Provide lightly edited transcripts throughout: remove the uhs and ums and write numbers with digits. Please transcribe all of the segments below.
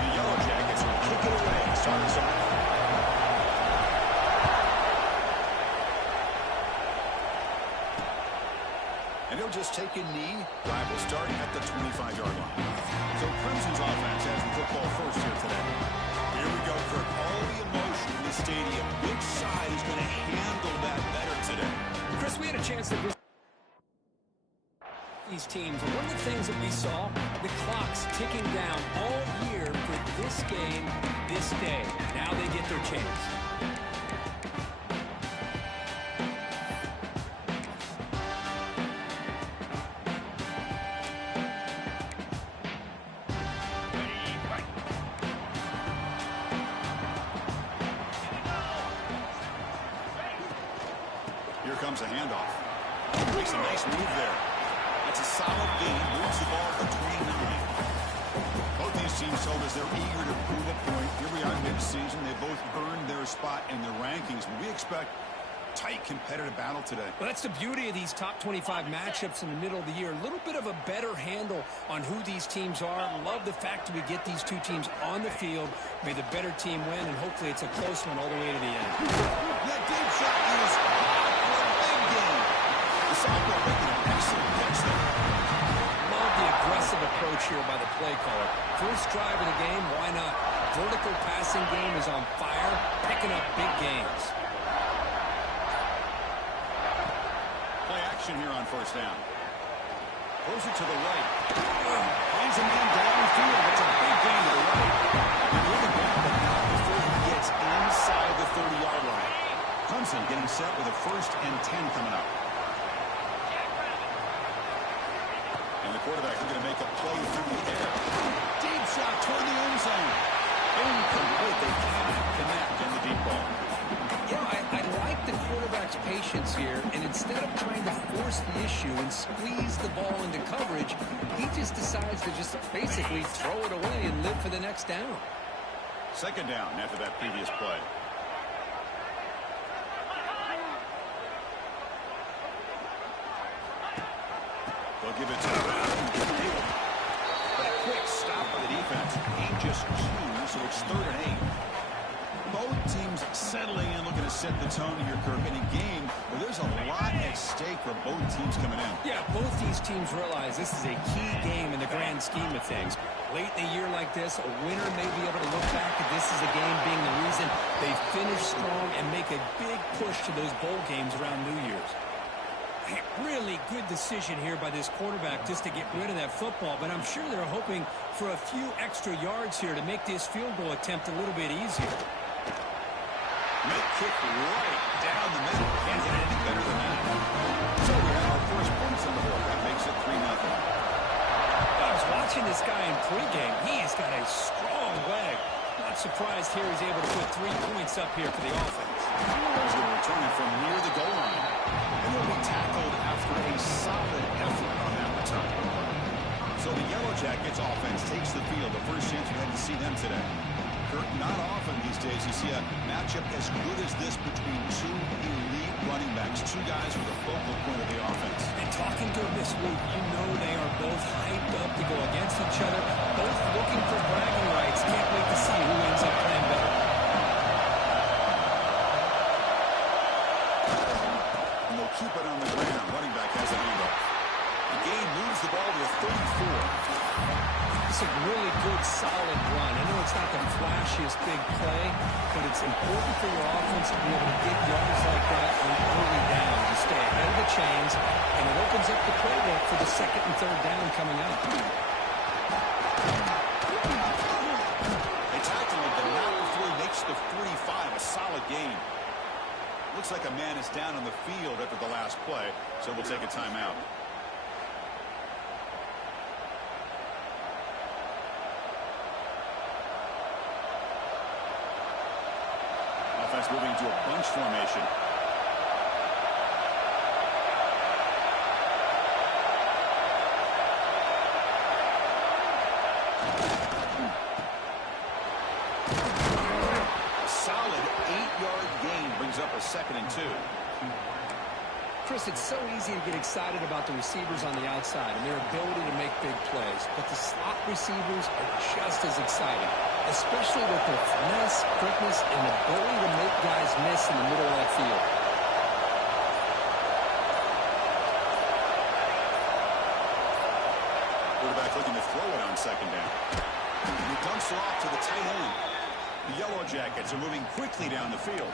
The Yellow Jackets will kick it away to start us off. And he'll just take a knee. Drive will start at the 25-yard line. So Clemson's offense has the football first here today. Here we go, Kirk. All the emotion in the stadium. Which side is going to handle that better today? Chris, we had a chance to visit these teams. One of the things that we saw, the clock's ticking down all year for this game, this day. Now they get their chance. Here comes a handoff. Makes a nice move there. That's a solid gain. Moves the ball to 29. Both these teams told us they're eager to prove a point. Here we are mid-season. They both earned their spot in the rankings. We expect tight competitive battle today. Well, that's the beauty of these top 25 matchups in the middle of the year. A little bit of a better handle on who these teams are. Love the fact that we get these two teams on the field. May the better team win, and hopefully it's a close one all the way to the end. That deep shot is a big game. The sophomore making an excellent catch there. Love the aggressive approach here by the play caller. First drive of the game, why not? Vertical passing game is on fire, picking up big gains. Play action here on first down. Throws it to the right. Finds a man downfield. That's a big gain to the right. And with the ball, but not before he gets inside the 30-yard line. Clemson getting set with a 1st and 10 coming up. And the quarterback is going to make a play through the air. Deep shot toward the end zone. Incomplete. They cannot connect on the deep ball. Yeah, I like the quarterback's patience here, and instead of trying to force the issue and squeeze the ball into coverage, he just decides to just basically throw it away and live for the next down. 2nd down after that previous play. They'll give it to him. But a quick stop by the defense. Gain just 2, so it's 3rd and 8. Both teams settling in, looking to set the tone here, Kirk, in a game where there's a lot at stake for both teams coming in. Yeah, both these teams realize this is a key game in the grand scheme of things. Late in a year like this, a winner may be able to look back at this as a game being the reason they finish strong and make a big push to those bowl games around New Year's. Really good decision here by this quarterback just to get rid of that football, but I'm sure they're hoping for a few extra yards here to make this field goal attempt a little bit easier. Mid kick right down the middle. Can't get any better than that. So we have our first points on the board. That makes it 3-0. I was watching this guy in pregame. He's got a strong leg. Not surprised here he's able to put 3 points up here for the offense. He's going to return it from near the goal line. And he'll be tackled after a solid effort on that return. So the Yellow Jackets offense takes the field. The first chance we had to see them today. Kirk, not often these days you see a matchup as good as this between 2 elite running backs, 2 guys with a focal point of the offense. And talking to him this week, you know they are both hyped up to go against each other, both looking for bragging rights. Can't wait to see who ends up playing better. And they'll keep it on the ground. Running back has a handoff. The game moves the ball to a 34. It's a really good, solid run. I know it's not the flashiest big play, but it's important for your offense to be able to get yards like that on early down to stay ahead of the chains, and it opens up the playbook for the 2nd and 3rd down coming up. They tackle him, but not before he makes the 45, a solid gain. Looks like a man is down on the field after the last play, so we'll take a timeout. Offense moving to a bunch formation. A solid 8-yard gain brings up a 2nd and 2. Chris, it's so easy to get excited about the receivers on the outside and their ability to make big plays. But the slot receivers are just as exciting, especially with their finesse, quickness, and ability to make guys miss in the middle of that field. Quarterback looking to throw it on second down. He dumps it off to the tight end. The Yellow Jackets are moving quickly down the field.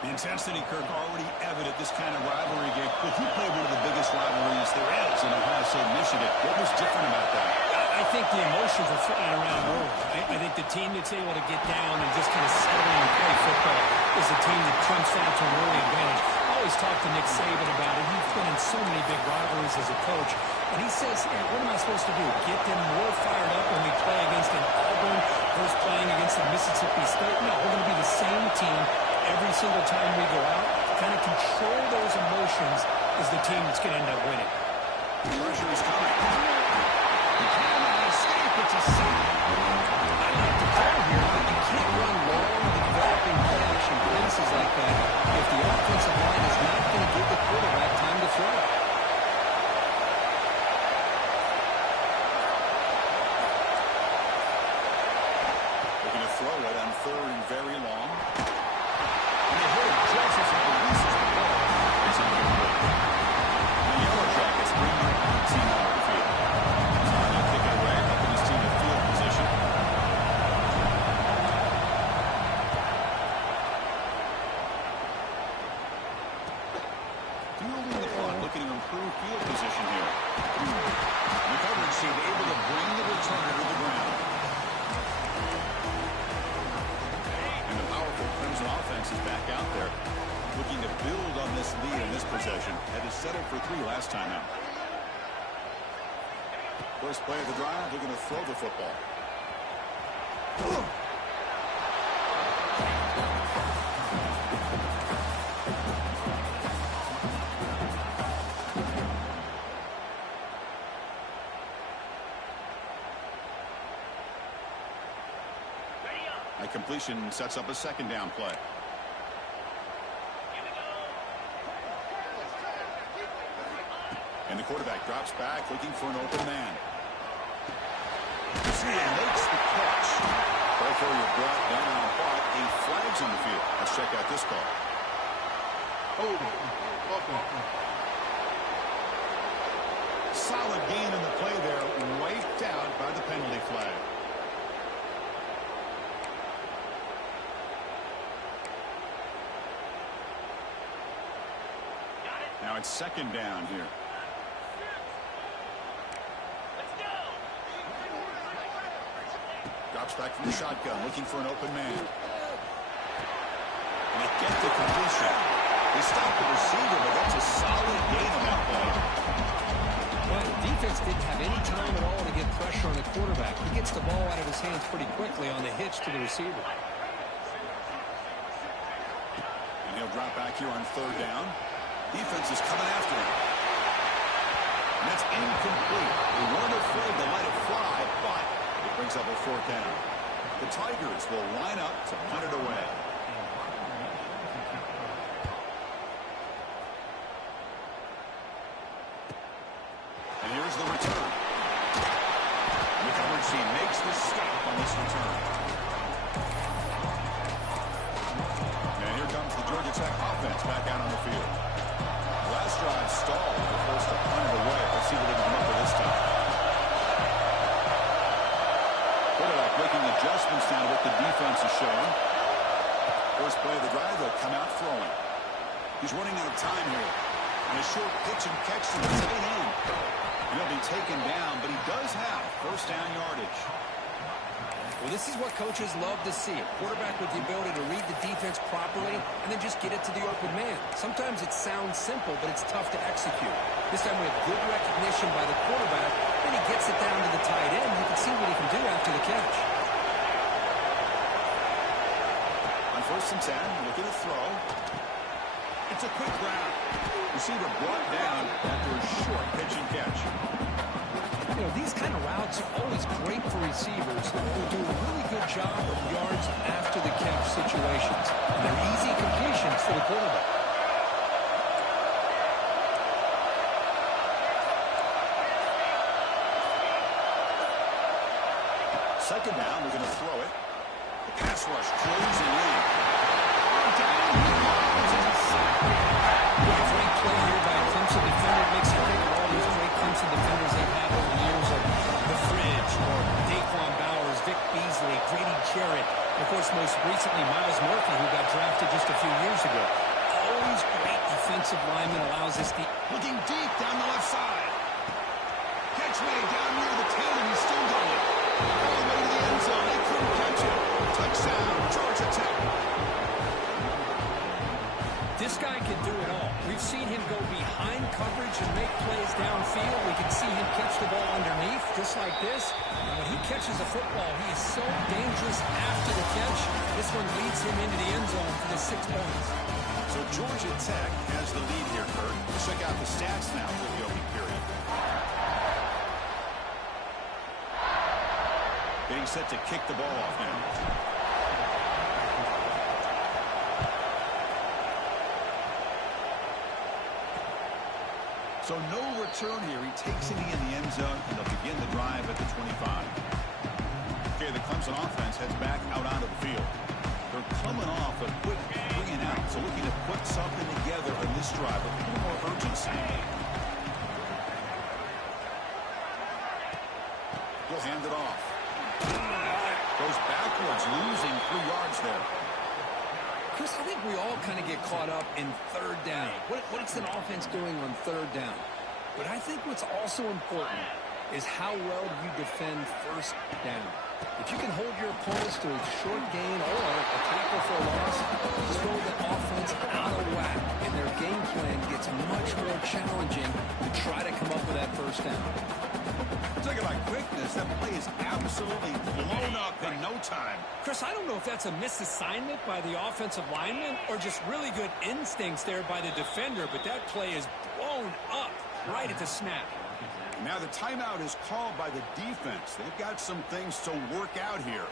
The intensity, Kirk, already evident this kind of rivalry game. But he played one of the biggest rivalries there is in Ohio State, Michigan. What was different about that? I think the emotions are flying around early. I think the team that's able to get down and just kind of settle in and play football is the team that trumps out to an early advantage. I always talk to Nick Saban about it. He's been in so many big rivalries as a coach. And he says, hey, what am I supposed to do? Get them more fired up when we play against an Auburn versus playing against a Mississippi State? No, we're going to be the same team every single time we go out. Kind of control those emotions is the team that's going to end up winning. Pressure is coming. He cannot escape. It's a sack. I like the call here, but you can't run long, developing play action passes like that if the offensive line is not going to give the quarterback time to throw. Looking to throw it on third and very long. And they hit it just as he releases the ball. It's incomplete. The Yellow Jackets bring their own team off the field. Trying to kick it away, helping his team in field position. Fielding the punt, looking to improve field position here. The coverage team able to bring the returner to the ground. And the powerful Clemson offense is back out there, looking to build on this lead in this possession. Had to settle for 3 last time out. First play of the drive, looking to throw the football. A completion sets up a second down play. And the quarterback drops back, looking for an open man. See, it makes the catch. Ball carrier brought down, but a flag's on the field. Let's check out this call. Solid gain in the play there, wiped out by the penalty flag. Now it's second down here. Drops back from the shotgun, looking for an open man. And they get the completion. They stop the receiver, but that's a solid gain on that play. Well, the defense didn't have any time at all to get pressure on the quarterback. He gets the ball out of his hands pretty quickly on the hitch to the receiver. And he'll drop back here on third down. Defense is coming after him. And that's incomplete. They weren't afraid to let it fly, but it brings up a fourth down. The Tigers will line up to punt it away. And here's the return. And the coverage team makes the stop on this return. And here comes the Georgia Tech offense back out on the field. Last drive stalled. They're forced to punt it away. Let's see what they can come up with this time. Quarterback making adjustments now to what the defense is showing. First play of the drive, they'll come out throwing. He's running out of time here. And a short pitch and catch to the tight end. He'll be taken down, but he does have first down yardage. Well, this is what coaches love to see. A quarterback with the ability to read the defense properly and then just get it to the open man. Sometimes it sounds simple, but it's tough to execute. This time we have good recognition by the quarterback, and he gets it down to the tight end. You can see what he can do after the catch. On first and 10, looking to throw. It's a quick route. Receiver brought down after a short pitch and catch. You know, these kind of routes are always great for receivers who do a really good job of yards after the catch situations. And they're easy completions for the quarterback. second down, we're going to throw it. The pass rush closing in. Down he goes, and a sack. Great play here by a Clemson defender. It makes you think of all these great Clemson defenders they've had over the years, like the Fridge or Daquan Bowers, Vic Beasley, Grady Jarrett, and of course most recently Miles Murphy, who got drafted just a few years ago. Always great defensive lineman, allows this deep. Looking deep down the left side. Catch made down near the 10, and he's still going. All the way to the end zone. They couldn't catch it. Touchdown, Georgia Tech. This guy can do it all. We've seen him go behind coverage and make plays downfield. We can see him catch the ball underneath, just like this. And when he catches a football, he is so dangerous after the catch. This one leads him into the end zone for the 6 points. So Georgia Tech has the lead here, Kurt. Let's check out the stats now for the opening period. Getting set to kick the ball off now. So no return here. He takes it in the end zone, and they'll begin the drive at the 25. Okay, the Clemson offense heads back out onto the field. They're coming off a quick 3 and out, so looking to put something together on this drive with a little more urgency. He'll hand it off. Goes backwards, losing 3 yards there. Chris, I think we all kind of get caught up in third down. What's an offense doing on third down? But I think what's also important is how well you defend first down. If you can hold your opponents to a short gain or a tackle for a loss, throw the offense out of whack, and their game plan gets much more challenging to try to come up with that first down. Talking about quickness, that play is absolutely blown up in no time. Chris, I don't know if that's a misassignment by the offensive lineman or just really good instincts there by the defender, but that play is blown up right at the snap. Now the timeout is called by the defense. They've got some things to work out here.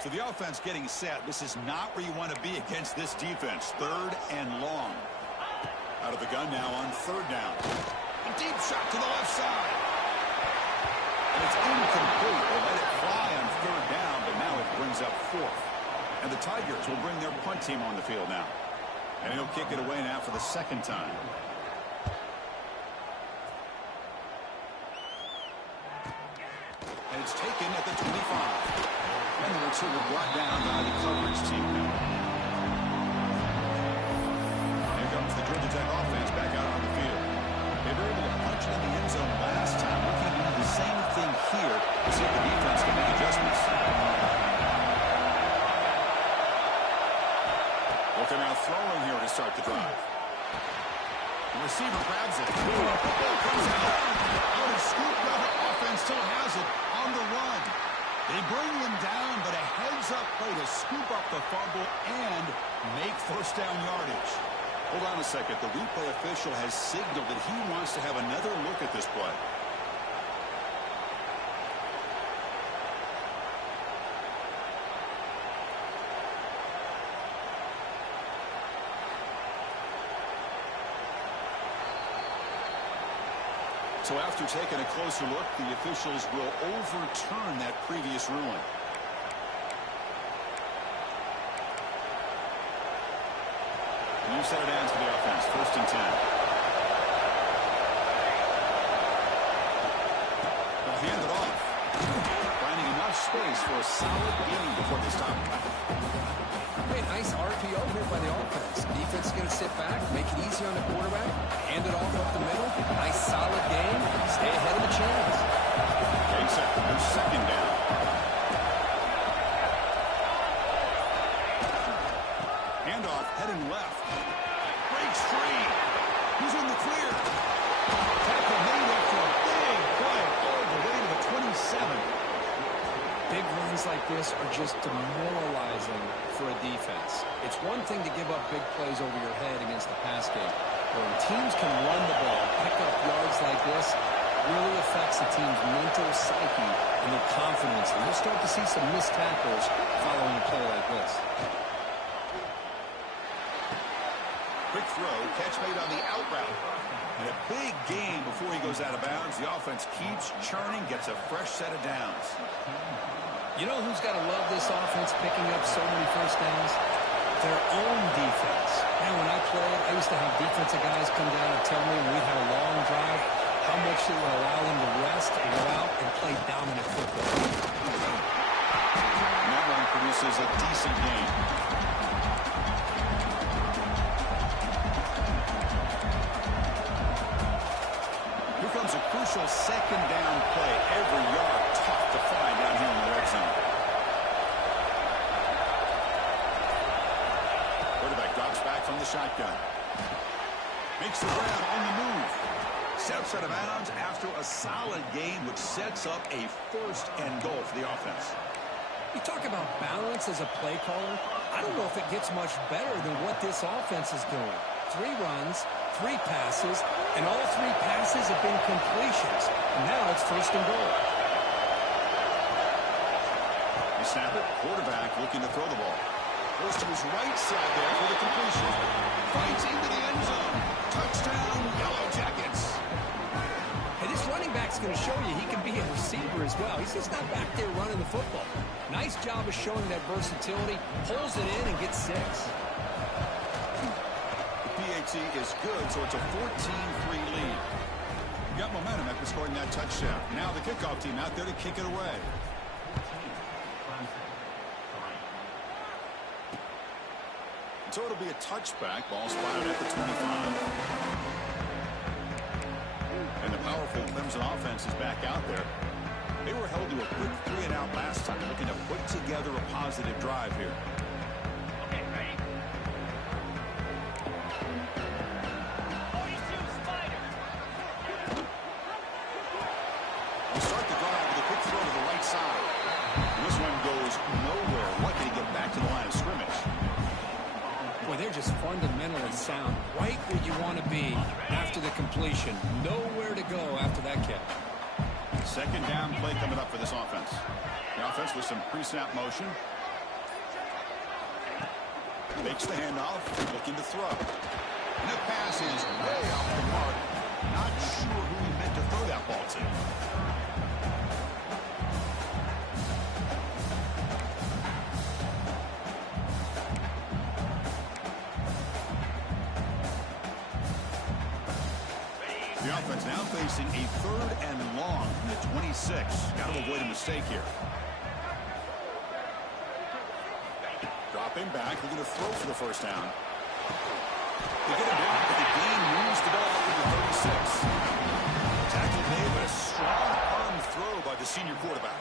So the offense getting set. This is not where you want to be against this defense. 3rd and long. Out of the gun now on 3rd down. A deep shot to the left side. And it's incomplete. They let it fly on 3rd down, but now it brings up 4th. And the Tigers will bring their punt team on the field now. And he'll kick it away now for the 2nd time. And it's taken at the 25. And the receiver brought down by the coverage team now. Here comes the Georgia Tech offense back out on the field. They were able to punch it in the end zone last time. Looking to do the same thing here to see if the defense can make adjustments. Looking out throwing here to start the drive. The receiver grabs it. Football comes out. Out is scooped up. Offense still has it on the run. They bring him down, but a heads-up play to scoop up the fumble and make first down yardage. Hold on a second. The replay official has signaled that he wants to have another look at this play. So after taking a closer look, the officials will overturn that previous ruling. New set of downs for the offense. 1st and 10. They'll hand it off. Finding enough space for a solid gain before they stop. Hey, nice RPO here by the offense. Defense is going to sit back, make it easy on the quarterback, hand it off up the middle. Nice solid game. Stay ahead of the chains. Okay, set. There's 2nd down. Handoff heading left. Breaks free. He's in the clear. Tackle made after a big play all the way to the 27. Big runs like this are just demoralizing for a defense. It's one thing to give up big plays over your head against the pass game. But when teams can run the ball, pick up yards like this, it really affects the team's mental psyche and their confidence. confidence, and we'll start to see some missed tackles following a play like this. Quick throw, catch made on the out route. And a big gain before he goes out of bounds. The offense keeps churning, gets a fresh set of downs. You know who's got to love this offense picking up so many first downs? Their own defense. Man, when I played, I used to have defensive guys come down and tell me when we'd have a long drive how much it would allow them to rest and go out and play dominant football. And that one produces a decent gain. Here comes a crucial second down play. Every yard tough to find down here in the red zone. Quarterback drops back from the shotgun. Makes the grab on the move. Steps out of bounds after a solid gain, which sets up a first and goal for the offense. You talk about balance as a play caller. I don't know if it gets much better than what this offense is doing. 3 runs, 3 passes, and all 3 passes have been completions. And now it's first and goal. They snap it. Quarterback looking to throw the ball. Goes to his right side there for the completion. Fights into the end zone. Touchdown, Yellow Jackets. Hey, this running back's going to show you he can be a receiver as well. He's just not back there running the football. Nice job of showing that versatility. Pulls it in and gets 6. The PAT is good, so it's a 14-3 lead. Got momentum after scoring that touchdown. Now the kickoff team out there to kick it away. So it'll be a touchback. Ball spotted at the 25. And the powerful Clemson offense is back out there. They were held to a quick 3-and-out last time, looking to put together a positive drive here. Okay, ready? We'll start the drive with a quick throw to the right side. And this one goes nowhere. Lucky to get back to the line of scrimmage. Boy, they're just fundamentally sound. Right where you want to be after the completion. Nowhere to go after that catch. Second down play coming up for this offense. The offense with some pre-snap motion. Makes the handoff, looking to throw. And the pass is way off the mark. Not sure who he meant to throw that ball to. The offense now facing a 3rd and long from the 26. Got to avoid a mistake here. Dropping back, looking to throw for the first down. They get him down, but the gain moves the ball to the 36. Tackle made, but a strong arm throw by the senior quarterback.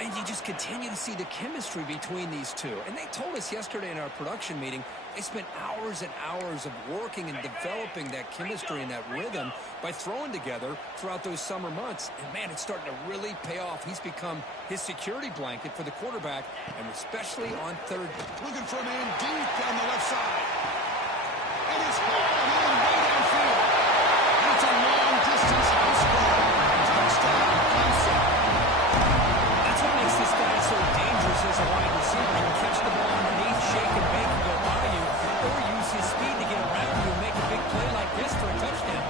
And you just continue to see the chemistry between these two. And they told us yesterday in our production meeting, they spent hours and hours of working and developing that chemistry and that rhythm by throwing together throughout those summer months. And, man, it's starting to really pay off. He's become his security blanket for the quarterback, and especially on third. Looking for a man deep down the left side. And it's hauled in way downfield. That's a long-distance house ball. Touchdown, Clemson. That's what makes this guy so dangerous as a wide receiver. He can catch the ball underneath, shake and bake and go by you, or use his speed to get around you and make a big play like this for a touchdown.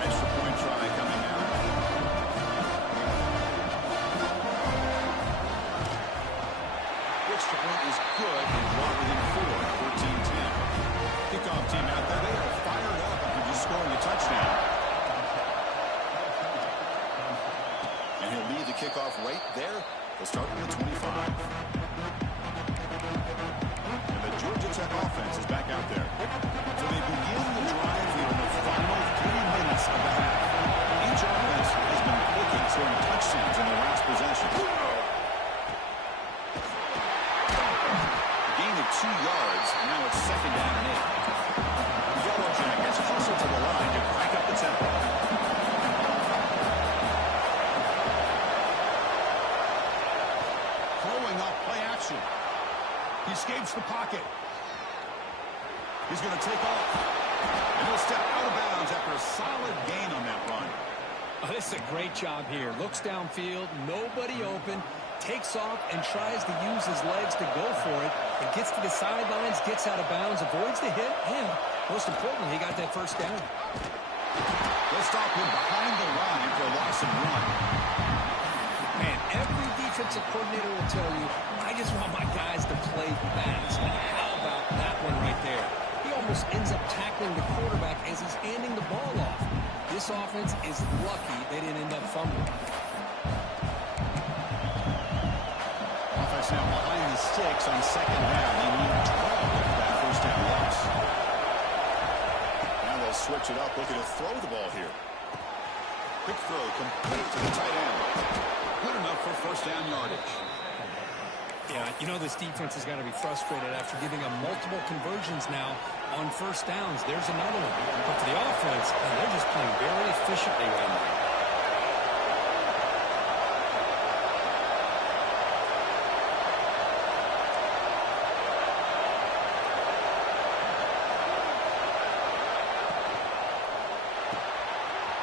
Extra point try coming out. Extra point is good and brought within 4, 14-10. Kickoff team out there, they are fired up after just scoring a touchdown. And he'll lead the kickoff right there. They'll start with the 25. And the Georgia Tech offense is back out there. So they begin the drive here in the final 3 minutes of the half. Each offense has been clicking, scoring touchdowns in their last possession. yards. Now it's 2nd down and 8. The Yellow Jackets hustle to the line to crank up the tempo. Throwing off play action. He escapes the pocket. He's going to take off. And he'll step out of bounds after a solid gain on that run. Oh, this is a great job here. Looks downfield, nobody open, takes off and tries to use his legs to go for it. It gets to the sidelines, gets out of bounds, avoids the hit, and most importantly, he got that first down. They'll stop him behind the line for a loss of 1. Man, every defensive coordinator will tell you, I just want my guys to play fast. And how about that one right there? He almost ends up tackling the quarterback as he's handing the ball off. This offense is lucky they didn't end up fumbling. Offense now behind the sticks on 2nd down. They need 12 for that first down loss. Now they'll switch it up, looking to throw the ball here. Quick throw complete to the tight end. Good enough for first down yardage. Yeah, you know this defense has got to be frustrated after giving them multiple conversions now on first downs. There's another one. But for the offense, man, they're just playing very efficiently right now.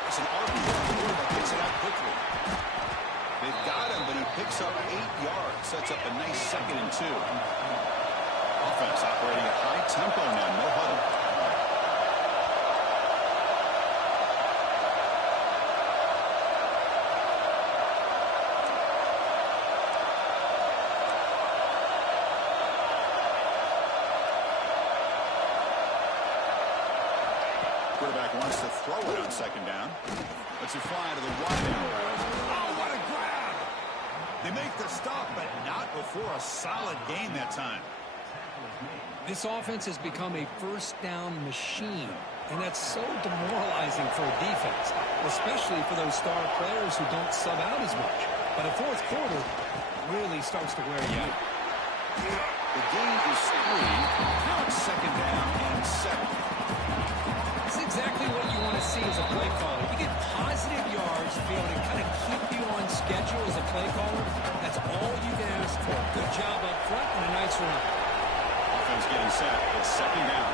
It's an RPO that gets it out quickly. They've got him, but he picks up 8 yards. Sets up a nice 2nd and 2. Offense operating at high tempo now. No huddle. Quarterback wants to throw it on 2nd down. Lets it fly to the wide out. Oh, what a grab! They make the stop, but not before a solid gain that time. This offense has become a first down machine, and that's so demoralizing for a defense, especially for those star players who don't sub out as much. But the fourth quarter really starts to wear you out. The gain is 3. Now it's 2nd down and 7. That's exactly what you want to see as a play caller. You get positive yards to be able to kind of keep you on schedule as a play caller. That's all you can ask for. Good job up front and a nice run. Offense getting set. It's 2nd down.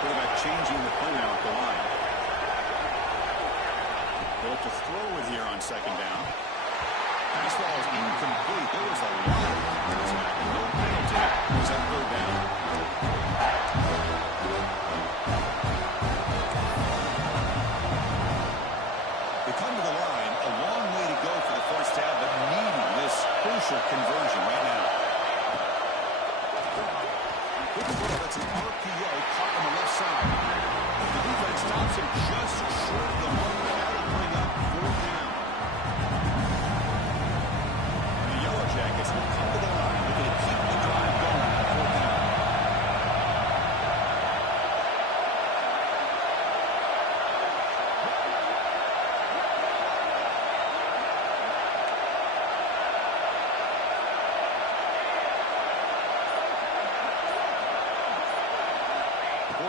Quarterback changing the play now at the line. They'll look to throw it here on 2nd down. Pass ball is incomplete. There was a lot of contact. No penalty. It was on 3rd down. They come to the line. A long way to go for the first down, but needing this crucial conversion right now. Good throw. That's an RPO caught on the left side. The defense stops him just short of the 1. That'll bring up 4th down. The Yellow Jackets will come to the line. They're going to keep the drive going on 4th down.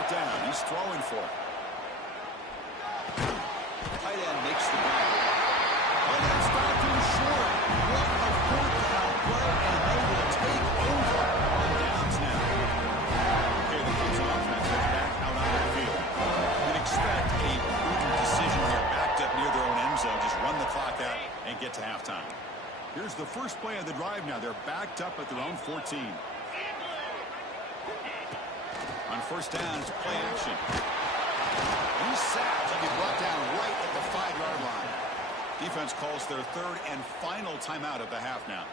Down. He's throwing for it. Tight end makes the grab. And it's not too short. What a 4th down play, and they will take over on downs now. Okay, the Clemson offense is back out on the field. You'd expect a prudent decision here, backed up near their own end zone. Just run the clock out and get to halftime. Here's the first play of the drive now. They're backed up at their own 14. On first down, it's play action. He's sacked and be brought down right at the 5-yard line. Defense calls their 3rd and final timeout of the half now.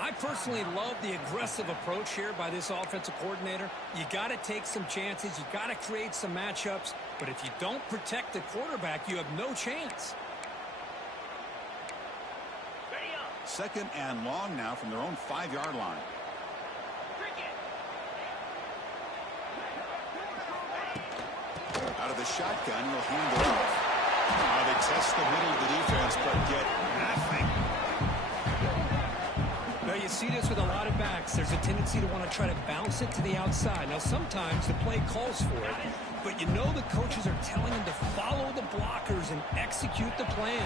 I personally love the aggressive approach here by this offensive coordinator. You got to take some chances. You got to create some matchups. But if you don't protect the quarterback, you have no chance. 2nd and long now from their own 5-yard line. Out of the shotgun, he'll hand it off. They test the middle of the defense, but get nothing. see this with a lot of backs. There's a tendency to want to try to bounce it to the outside. Now, sometimes the play calls for it, but you know the coaches are telling them to follow the blockers and execute the plan.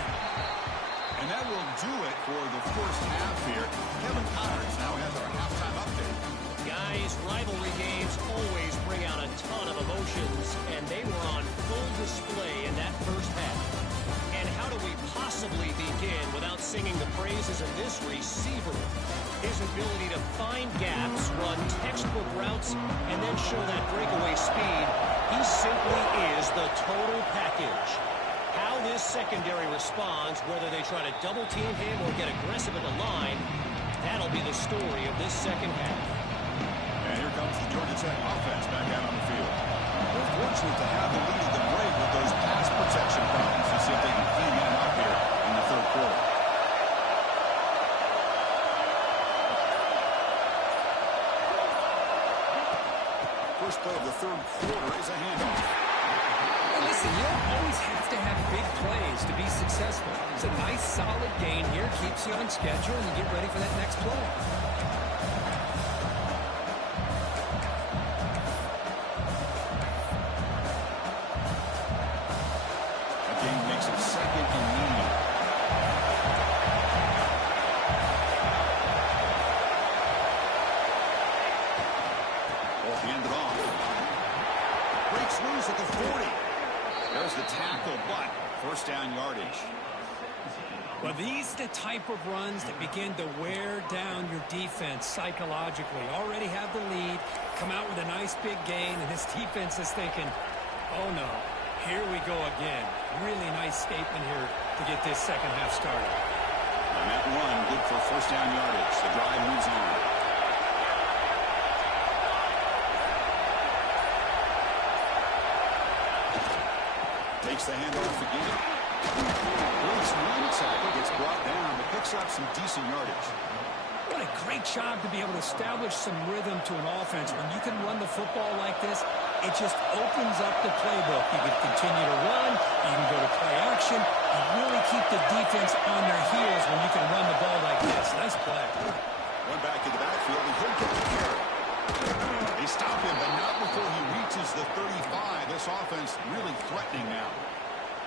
And that will do it for the first half here. Kevin Connors now has our halftime update. Guys, rivalry games always bring out a ton of emotions, and they were on full display in that first half. And how do we possibly begin without singing the praises of this receiver? His ability to find gaps, run textbook routes, and then show that breakaway speed, he simply is the total package. How this secondary responds, whether they try to double-team him or get aggressive at the line, that'll be the story of this second half. And here comes the Georgia Tech offense back out on the field. They're fortunate to have the lead at the break with those pass protection problems. Let's see if they can clean that up here in the third quarter. First play of the third quarter is a handoff. Listen, you don't always have to have big plays to be successful. It's a nice, solid gain here. Keeps you on schedule, and you get ready for that next play. That gain makes it second and medium. Well, hand it off. Breaks loose at the 40. There's the tackle, but first down yardage. Well, these are the type of runs that begin to wear down your defense psychologically. Already have the lead, come out with a nice big gain, and this defense is thinking, oh no, here we go again. Really nice statement here to get this second half started. And that run, good for first down yardage. The drive moves on. Takes the handoff again. Breaks one tackle, gets brought down, but picks up some decent yardage. What a great job to be able to establish some rhythm to an offense. When you can run the football like this, it just opens up the playbook. You can continue to run, you can go to play action, you really keep the defense on their heels when you can run the ball like this. Nice play. One back in the backfield, and he'll get the carry. They stop him, but not before he reaches the 35. This offense really threatening now.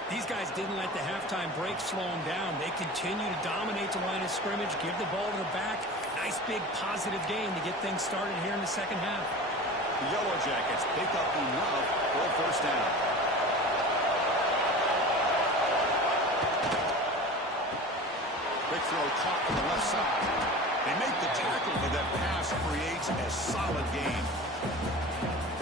These guys didn't let the halftime break slow them down. They continue to dominate the line of scrimmage, give the ball to the back. Nice big positive gain to get things started here in the second half. The Yellow Jackets pick up enough for a first down. Quick throw caught on the left side. They make the tackle, but that pass creates a solid gain.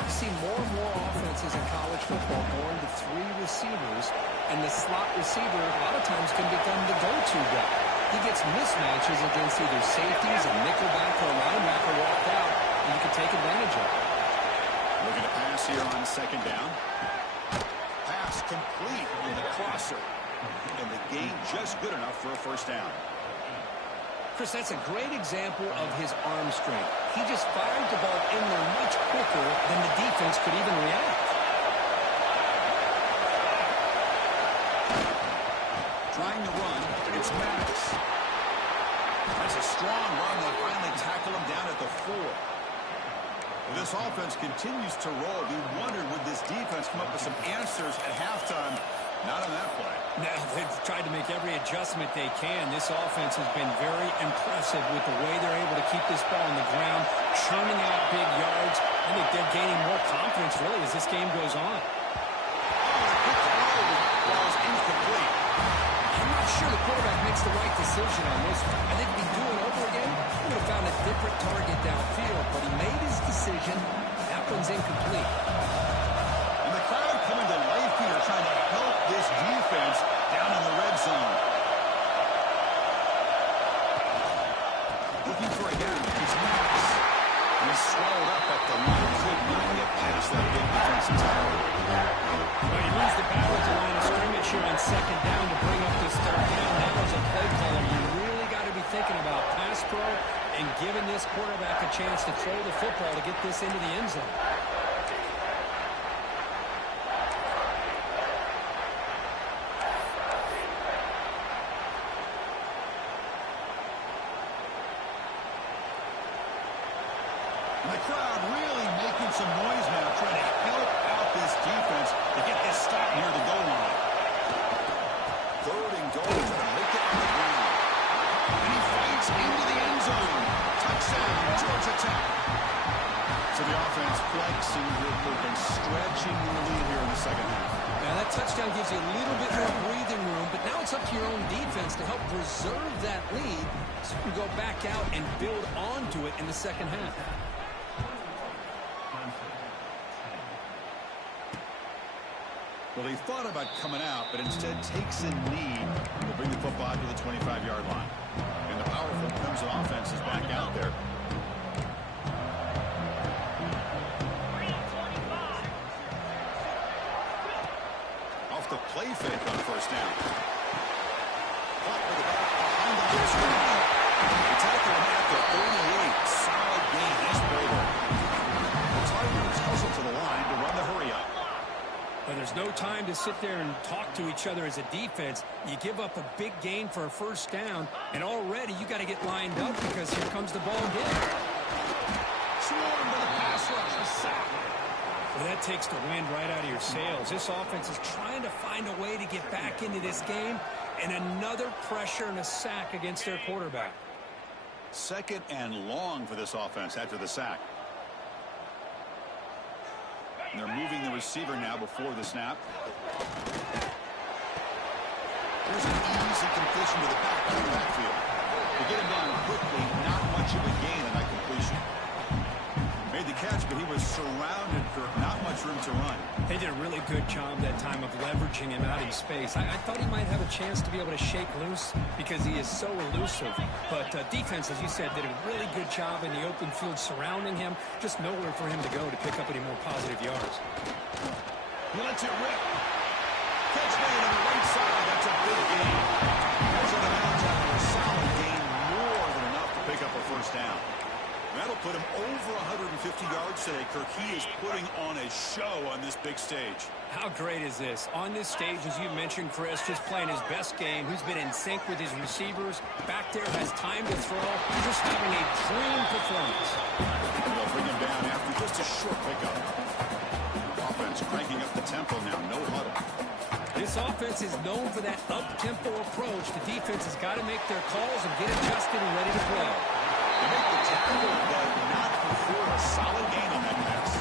You see more and more offenses in college football going to three receivers, and the slot receiver a lot of times can become the go-to guy. He gets mismatches against either safeties, a nickelback, or a linebacker walked out, and you can take advantage of it. Looking to pass here on second down. Pass complete with a crosser. And the gain just good enough for a first down. Chris, that's a great example of his arm strength. He just fired the ball in there much quicker than the defense could even react. Trying to run, it's Maddox. That's a strong run. They finally tackle him down at the 4. This offense continues to roll. We wondered, would this defense come up with some answers at halftime? Not on that play. No, they've tried to make every adjustment they can. This offense has been very impressive with the way they're able to keep this ball on the ground, churning out big yards. I think they're gaining more confidence, really, as this game goes on. Quick throw. Ball's incomplete. I'm not sure the quarterback makes the right decision on this one. I think if he do it over again, he would have found a different target downfield, but he made his decision. That one's incomplete. And the crowd coming to life here, trying to help this defense down in the red zone. Looking for a gap. It's Max. And he's swallowed up at the line. Could not get past that big defensive tackle. Well, you lose the battle at the line of scrimmage here on second down to bring up this third down. Now as a play caller, you really got to be thinking about pass pro and giving this quarterback a chance to throw the football to get this into the end zone. And the crowd really making some noise now, trying to help out this defense to get this stop near the goal line. Third and goal. Make it on the ground. And he fights into the end zone. Touchdown, Georgia Tech. So the offense flexing, they've been stretching the lead here in the second half. Now that touchdown gives you a little bit more breathing room, but now it's up to your own defense to help preserve that lead so you can go back out and build onto it in the second half. Well, he thought about coming out, but instead takes a knee to bring the football to the 25-yard line. And the powerful Clemson offense is back out there. Off the play fake on first down. Caught with the back behind the line screen. The tackle him at the 38. Solid gain. Nice play there. The Tigers hustle to the line to run the hurry up. But there's no time to sit there and talk to each other as a defense. You give up a big gain for a first down, and already you got to get lined up because here comes the ball again. Swarmed by the pass rush. The sack. Well, that takes the wind right out of your sails. This offense is trying to find a way to get back into this game, and another pressure and a sack against their quarterback. Second and long for this offense after the sack. And they're moving the receiver now before the snap. There's an easy completion to the backfield. To get him down quickly, not much of a gain on that completion. Made the catch, but he was surrounded for not much room to run. They did a really good job that time of leveraging him out in space. I thought he might have a chance to be able to shake loose because he is so elusive. But defense, as you said, did a really good job in the open field surrounding him. Just nowhere for him to go to pick up any more positive yards. He lets it rip. Catch made on the right side. That's a big gain. Here's on the bounce after a solid gain, more than enough to pick up a first down. That'll put him over 150 yards today, Kirk. He is putting on a show on this big stage. How great is this? On this stage, as you mentioned, Chris, just playing his best game. He's been in sync with his receivers. Back there, has time to throw. Just having a dream performance. They'll bring him down after just a short pickup. Offense cranking up the tempo now. No huddle. This offense is known for that up-tempo approach. The defense has got to make their calls and get adjusted and ready to play. They make the tackle, but not before a solid gain on that pass.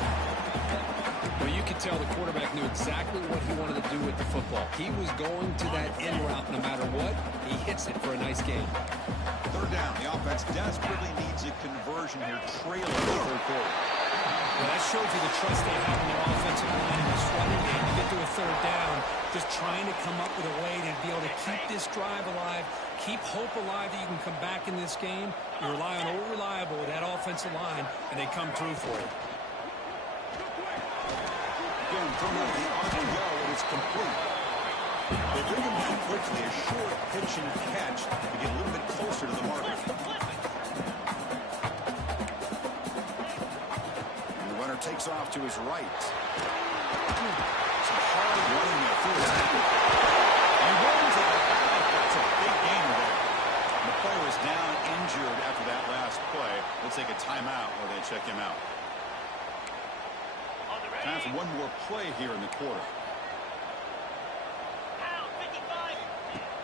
Well, you could tell the quarterback knew exactly what he wanted to do with the football. He was going to that in route no matter what. He hits it for a nice gain. Third down. The offense desperately needs a conversion here, trailing the third quarter. Well, that shows you the trust they have in their offensive line in this running game. You get to a third down, just trying to come up with a way to be able to keep this drive alive, keep hope alive that you can come back in this game. You rely on old reliable with that offensive line, and they come through for you. Again, thrown out of the RPO, and it's complete. They bring him down quickly, a short pitch and catch to get a little bit closer to the marker. And the runner takes off to his right. Some hard running there through his tackle. He runs it back. That's a big gain there. And the player is down injured after that last play. We'll take a timeout while they check him out. Time for one more play here in the quarter.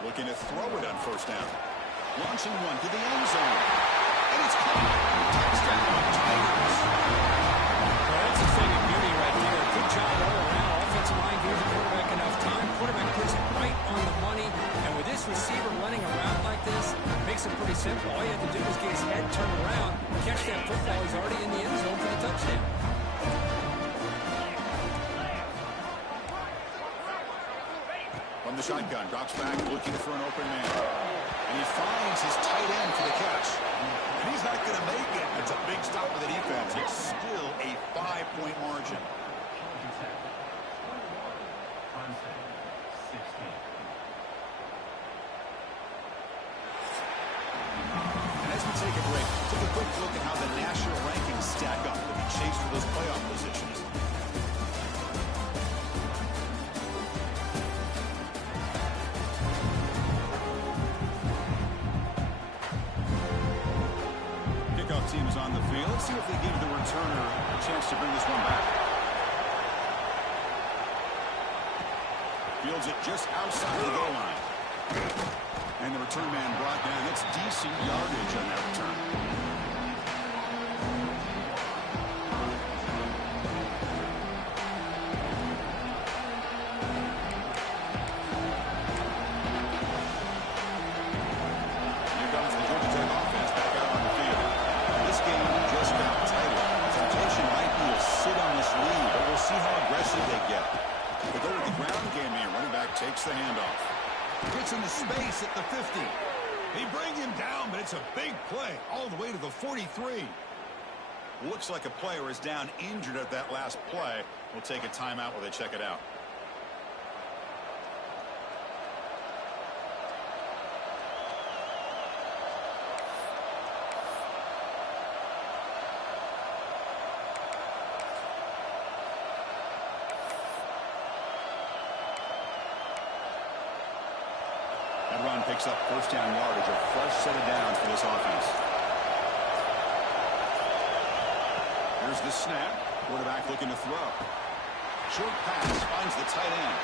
Looking to throw it on first down. Launching one to the end zone. And it's caught. Touchdown, Tigers. Well, that's a thing of beauty right there. Good job all around. Offensive line gave the quarterback enough time. Quarterback puts it right on the money. And with this receiver running around like this, it makes it pretty simple. All you have to do is get his head turned around, catch that football. He's already in the end zone for the touchdown. From the shotgun, drops back, looking for an open man. And he finds his tight end for the catch. And he's not going to make it. It's a big stop for the defense. It's still a 5-point margin. And as we take a break, take a quick look at how the national rankings stack up to be chased for those playoff positions. team is on the field. Let's see if they give the returner a chance to bring this one back. Fields it just outside the goal line. And the return man brought down. That's decent yardage on that return. Takes the handoff. Gets into space at the 50. They bring him down, but it's a big play all the way to the 43. Looks like a player is down injured at that last play. We'll take a timeout while they check it out. Run picks up first down yardage, a fresh set of downs for this offense. Here's the snap. Quarterback looking to throw. Short pass finds the tight end.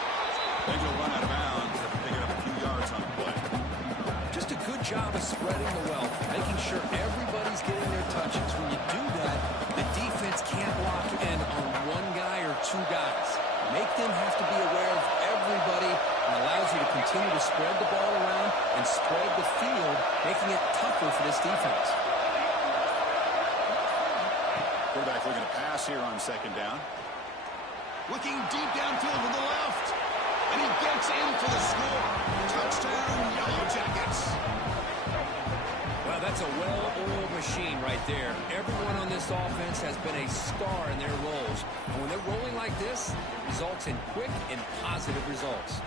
Then he'll run out of bounds after picking up a few yards on the play. Just a good job of spreading the wealth, making sure everybody's getting their touches. When you do that, the defense can't lock in on one guy or two guys. Make them have to be aware of everybody, and allows you to continue to spread the ball around and spread the field, making it tougher for this defense. Quarterback looking to pass here on second down. Looking deep downfield to the left. And he gets in for the score. Touchdown, Yellow Jackets. Well, that's a well-oiled machine right there. Everyone on this offense has been a star in their roles. And when they're rolling like this, it results in quick and positive results.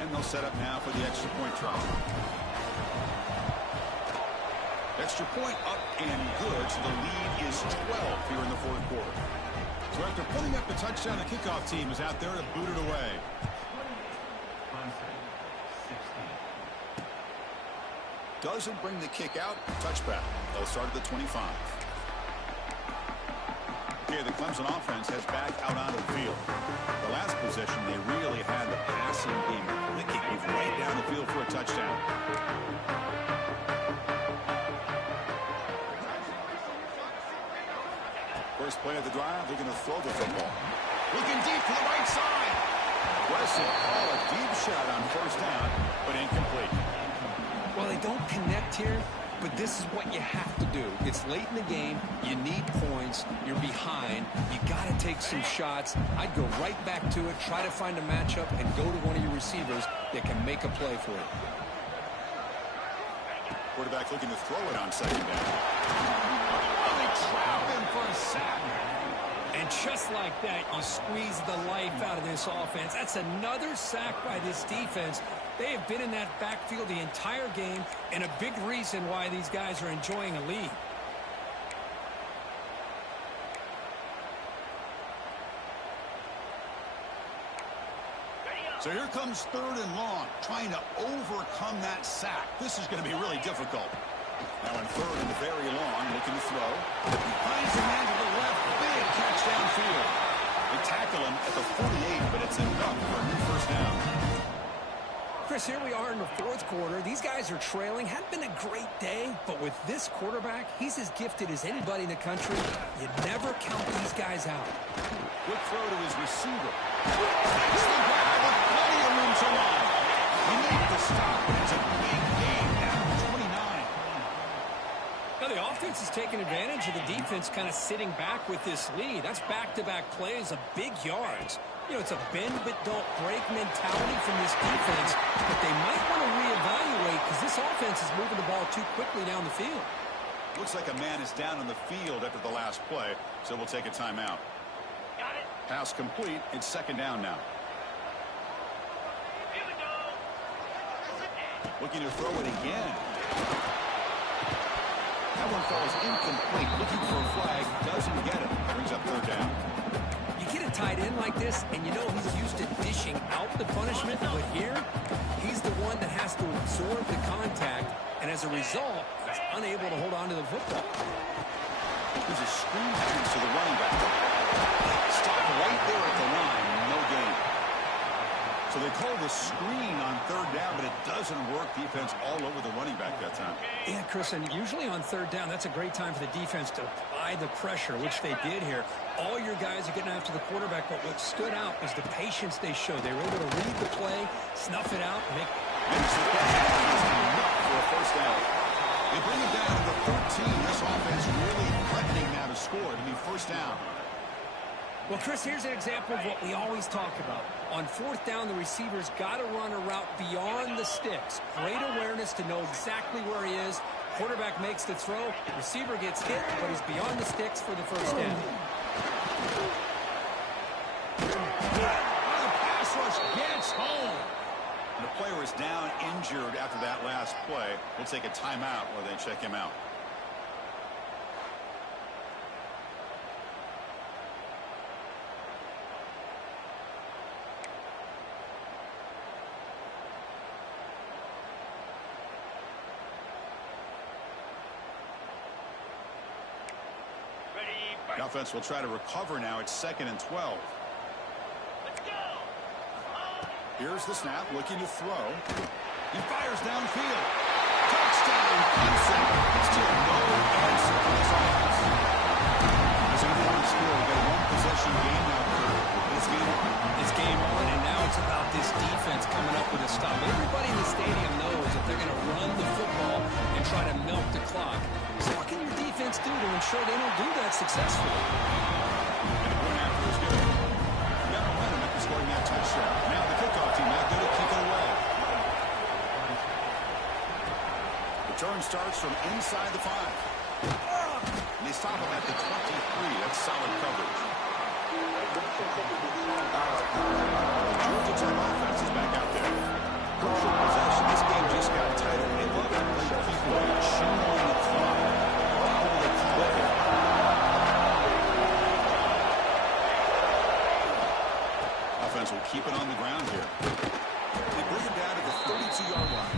And they'll set up now for the extra point try. Extra point up and good, so the lead is 12 here in the fourth quarter. So after putting up the touchdown, the kickoff team is out there to boot it away. Doesn't bring the kick out. Touchback. They'll start at the 25. Okay, the Clemson offense heads back out onto the field. The last possession, they really had the passing game clicking. Moved right down the field for a touchdown. First play of the drive, looking to throw the football. Looking deep to the right side. Aggressive call, a deep shot on first down, but incomplete. Well, they don't connect here, but this is what you have to do. It's late in the game. You need points. You're behind. You got to take some shots. I'd go right back to it, try to find a matchup, and go to one of your receivers that can make a play for you. Quarterback looking to throw it on second down. They trap him for a sack. And just like that, you squeeze the life out of this offense. That's another sack by this defense. They have been in that backfield the entire game, and a big reason why these guys are enjoying a lead. So here comes third and long, trying to overcome that sack. This is going to be really difficult. Now in third and very long, looking to throw. He finds a man to the left, big catch downfield. They tackle him at the 48, but it's enough for a new first down. Chris, here we are in the fourth quarter. These guys are trailing. Hadn't been a great day, but with this quarterback, he's as gifted as anybody in the country. You never count these guys out. Good throw to his receiver. Takes the grab with plenty of room to run. He made the stop, but it's a big game down to 29. Now the offense is taking advantage of the defense kind of sitting back with this lead. That's back-to-back plays of big yards. You know, it's a bend but don't break mentality from this defense, but they might want to reevaluate because this offense is moving the ball too quickly down the field. Looks like a man is down on the field after the last play, so we'll take a timeout. Got it. Pass complete. It's second down now. Here we go. Looking to throw it again. That one falls incomplete. Looking for a flag. Doesn't get it. Brings up third down. You get a tight end like this, and you know he's used to dishing out the punishment, but here, he's the one that has to absorb the contact, and as a result, he's unable to hold on to the football. There's a screen pass to the running back. Stop right there at the line. No gain. So they call the screen on third down, but it doesn't work. Defense all over the running back that time. Yeah, Chris, and usually on third down, that's a great time for the defense to apply the pressure, which they did here. All your guys are getting after the quarterback, but what stood out was the patience they showed. They were able to read the play, snuff it out, and makes the catch for a first down. They bring it down to the 13. This offense really threatening now to score to be first down. Well, Chris, here's an example of what we always talk about. On fourth down, the receiver's got to run a route beyond the sticks. Great awareness to know exactly where he is. Quarterback makes the throw. The receiver gets hit, but he's beyond the sticks for the first down. The pass rush gets home. And the player is down injured after that last play. We'll take a timeout while they check him out. The offense will try to recover now. It's 2nd and 12. Let's go. Here's the snap, looking to throw. He fires downfield. Touchdown, Clemson. Still no answer for this offense. As a final score, we've got a one-possession game now. It's game on, and now it's about this defense coming up with a stop. Everybody in the stadium knows that they're going to run the football and try to milk the clock. So what can your defense do to ensure they don't do that successfully? And the point after is good. Got momentum after scoring that touchdown. Now the kickoff team not going to kick it away. Return starts from inside the 5. And they stop him at the 23. That's solid coverage. Georgia Tech offense is back out there. Crucial possession. This game just got tighter. They love to play keep away, chew on the clock. What will they call it here? Offense will keep it on the ground here. They bring it down to the 32-yard line.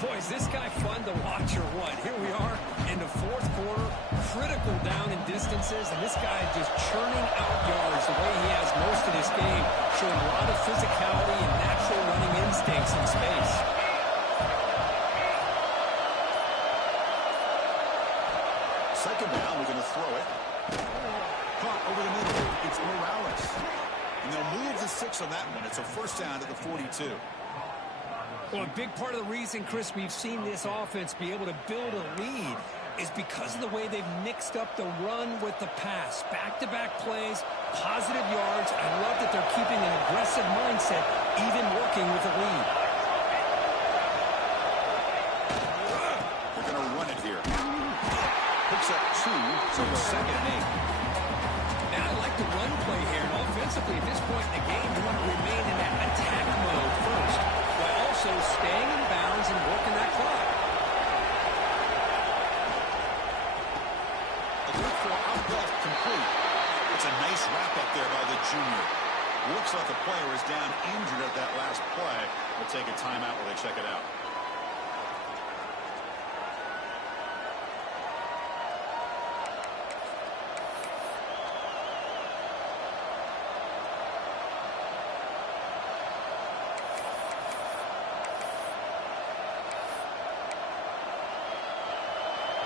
Boy, is this guy fun to watch or what? Here we are in the fourth quarter, critical down in distances, and this guy is just churning out yards the way he has most of this game, showing a lot of physicality and natural running instincts in space. Second down, we're going to throw it. Caught over the middle. It's Morales. And they'll move the 6 on that one. It's a first down at the 42. Well, a big part of the reason, Chris, we've seen this offense be able to build a lead is because of the way they've mixed up the run with the pass. Back-to-back plays, positive yards. I love that they're keeping an aggressive mindset, even working with a lead. They're going to run it here. Picks up 2, so it's 2nd and 8. And I like the run play here. And offensively, at this point in the game, you want to remain in that attack mode first, while also staying in bounds and working that clock. A look for out left complete. It's a nice wrap up there by the junior. Looks like the player is down injured at that last play. We'll take a timeout while they check it out.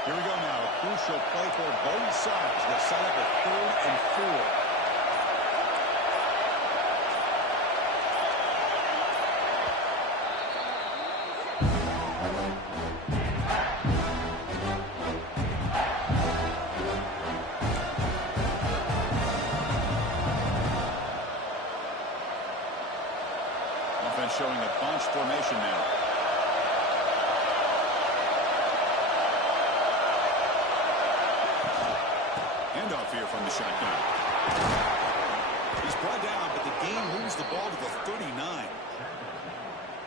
Here we go now. A crucial play for both sides. They set up a 3rd and 4. Offense showing a bunch formation now. Handoff here from the shotgun. He's brought down, but the game moves the ball to the 39.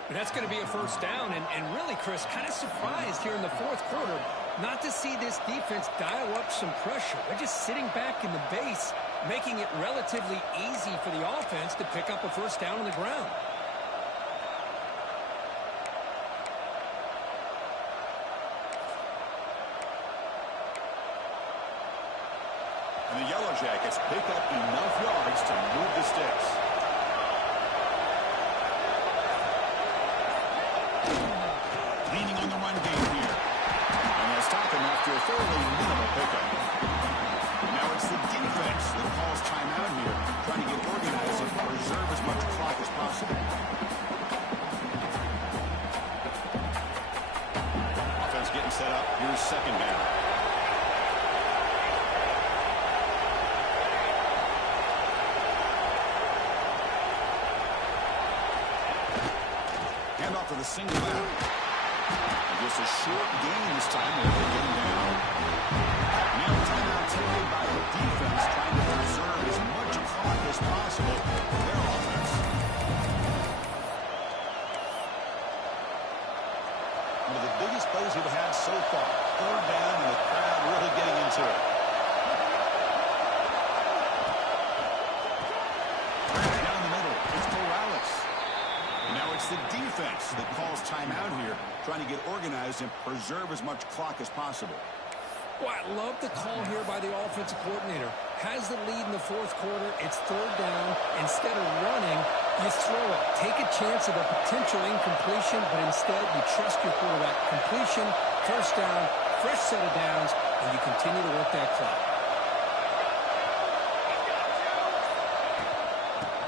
But that's going to be a first down, and really, Chris, kind of surprised here in the fourth quarter. not to see this defense dial up some pressure. They're just sitting back in the base, making it relatively easy for the offense to pick up a first down on the ground. And the Yellow Jackets pick up enough yards to move the sticks. Leaning on the run game here. And they'll stop him after a fairly minimal pickup. And now it's the defense that calls timeout here, trying to get organized and preserve as much clock as possible. Offense getting set up. Here's second down. Handoff to the single out. Just a short gain this time. They're getting down. Now timeout taken by the defense, trying to preserve as much clock as possible for their offense. One of the biggest plays we've had so far. Third down and the crowd really getting into it. Down the middle, it's Morales. And now it's the defense that calls timeout here, trying to get organized and preserve as much clock as possible. Well, I love the call here by the offensive coordinator. Has the lead in the fourth quarter. It's third down. Instead of running, you throw it. Take a chance of a potential incompletion, but instead you trust your quarterback. Completion, first down, fresh set of downs, and you continue to work that clock.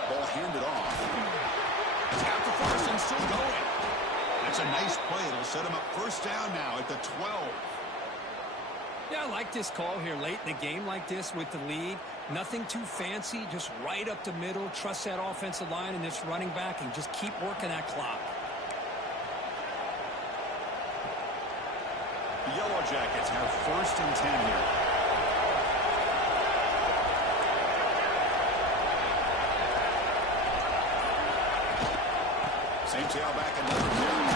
Ball handed off. Tap the first and still going. That's a nice play. It'll set him up first down now at the 12. Yeah, I like this call here late in the game like this with the lead. Nothing too fancy, just right up the middle. Trust that offensive line and this running back and just keep working that clock. The Yellow Jackets have first and 10 here. Same tailback, another carry.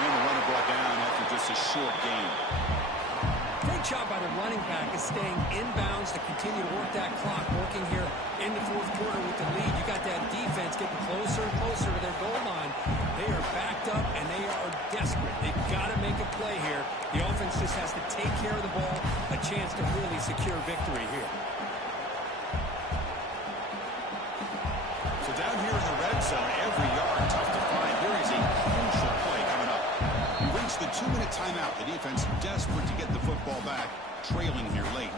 And the runner brought down after just a short gain. Great job by the running back is staying inbounds to continue to work that clock. Working here in the fourth quarter with the lead. You got that defense getting closer and closer to their goal line. They are backed up and they are desperate. They've got to make a play here. The offense just has to take care of the ball. A chance to really secure victory here. So down here in the red zone, every yard tough to find. Here is a crucial play coming up. We reached the 2-minute timeout. The defense desperate to get the football back, trailing here late.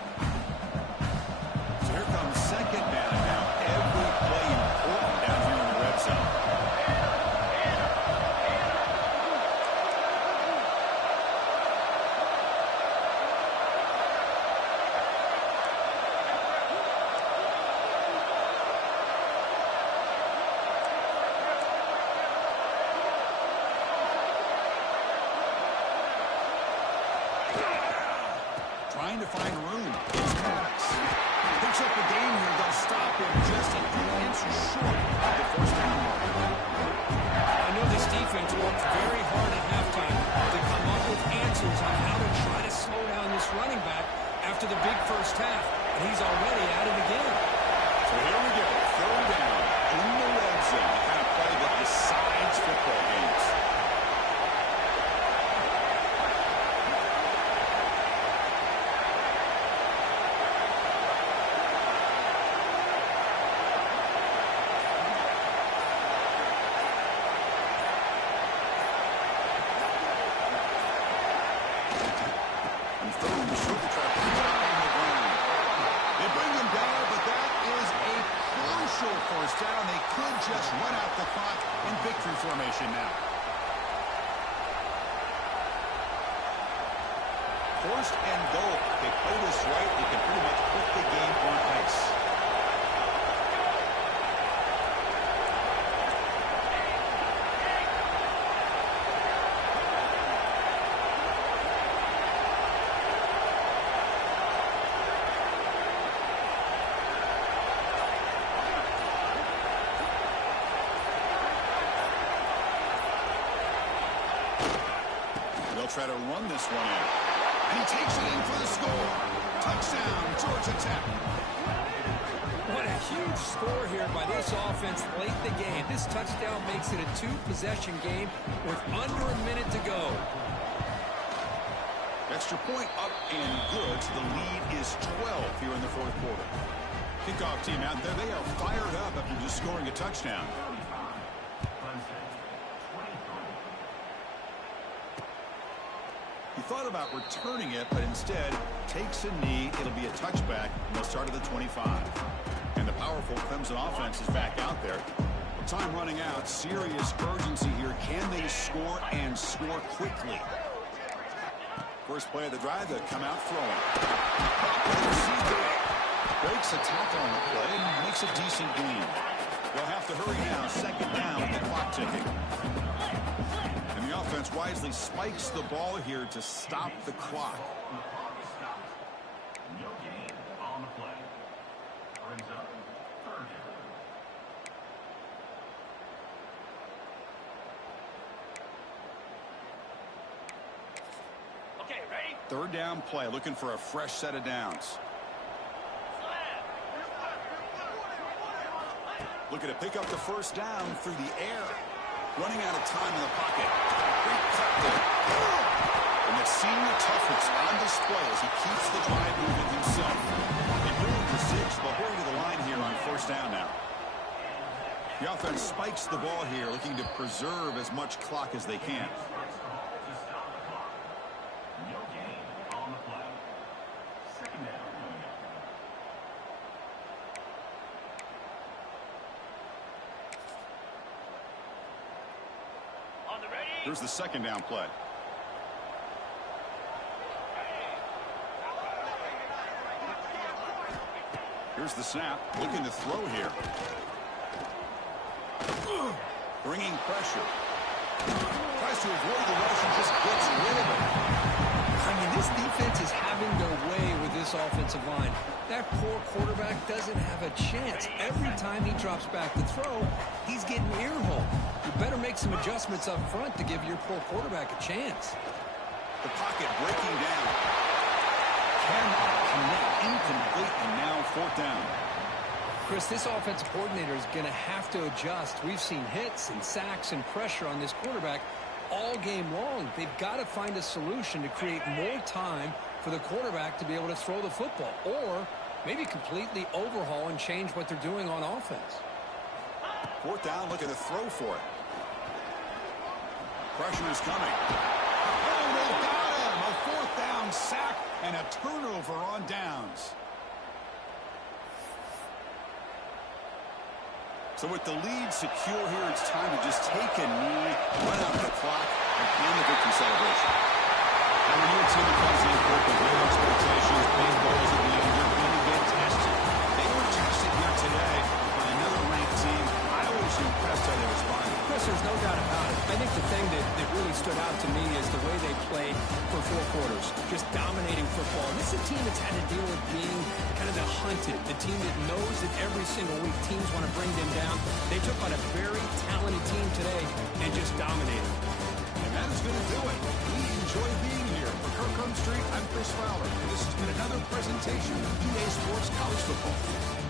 So here comes second down now. Every play important down here in the red zone. Trying to find room. It's Max. Picks up the game here. They'll stop him just a few inches short of the first down mark. I know this defense worked very hard at halftime to come up with answers on how to try to slow down this running back after the big first half. And he's already at it again. So here we go. Third down in the red zone. The kind of play that decides football games. First down. They could just run out the clock in victory formation now. First and goal. If they play this right, they can pretty much put the game on ice. They'll try to run this one in. And he takes it in for the score. Touchdown, Georgia Tech. What a huge score here by this offense late in the game. This touchdown makes it a two-possession game with under a minute to go. Extra point up and good. So the lead is 12 here in the fourth quarter. Kickoff team out there. They are fired up after just scoring a touchdown. He thought about returning it, but instead takes a knee. It'll be a touchback, and they'll start at the 25. And the powerful Clemson offense is back out there. Time running out. Serious urgency here. Can they score and score quickly? First play of the drive, they come out throwing. Breaks a tackle on the play and makes a decent gain. They'll have to hurry now. Second down with the clock ticking. And the offense wisely spikes the ball here to stop the clock. No gain on the play. Brings up third down. Okay, ready? Third down play, looking for a fresh set of downs. Looking to pick up the first down through the air. Running out of time in the pocket. Great cut there. And the senior toughness on display as he keeps the drive moving himself. And moving to 6, they'll hurry to the line here on first down now. The offense spikes the ball here, looking to preserve as much clock as they can. No gain on the play. Second down. On the ready? Here's the second down play. Here's the snap. Looking to throw here. Bringing pressure. Tries to avoid the rush and just gets rid of it. I mean, this defense is having their way with this offensive line. That poor quarterback doesn't have a chance. Every time he drops back to throw, he's getting earholed. You better make some adjustments up front to give your poor quarterback a chance. The pocket breaking down. Cannot connect. Incomplete, and now fourth down. Chris, this offensive coordinator is going to have to adjust. We've seen hits and sacks and pressure on this quarterback all game long. They've got to find a solution to create more time for the quarterback to be able to throw the football, or maybe completely overhaul and change what they're doing on offense. Fourth down, looking to throw for it. Pressure is coming. Oh, they got him! A fourth down sack and a turnover on downs. So with the lead secure here, it's time to just take a knee, run out the clock, and end the victory celebration. And when your team comes in quick with low expectations, big goals at the end, you're going to get tested. They were tested here today by another ranked team. I was impressed how they responded. Chris, there's no doubt about it. I think the thing that really stood out to me is the way they played for 4 quarters, just dominating football. And this is a team that's had to deal with being kind of the hunted, the team that knows that every single week teams want to bring them down. They took on a very talented team today and just dominated. And that is going to do it. We enjoy being here. For Kirkland Street, I'm Chris Fowler, and this has been another presentation of EA Sports College Football.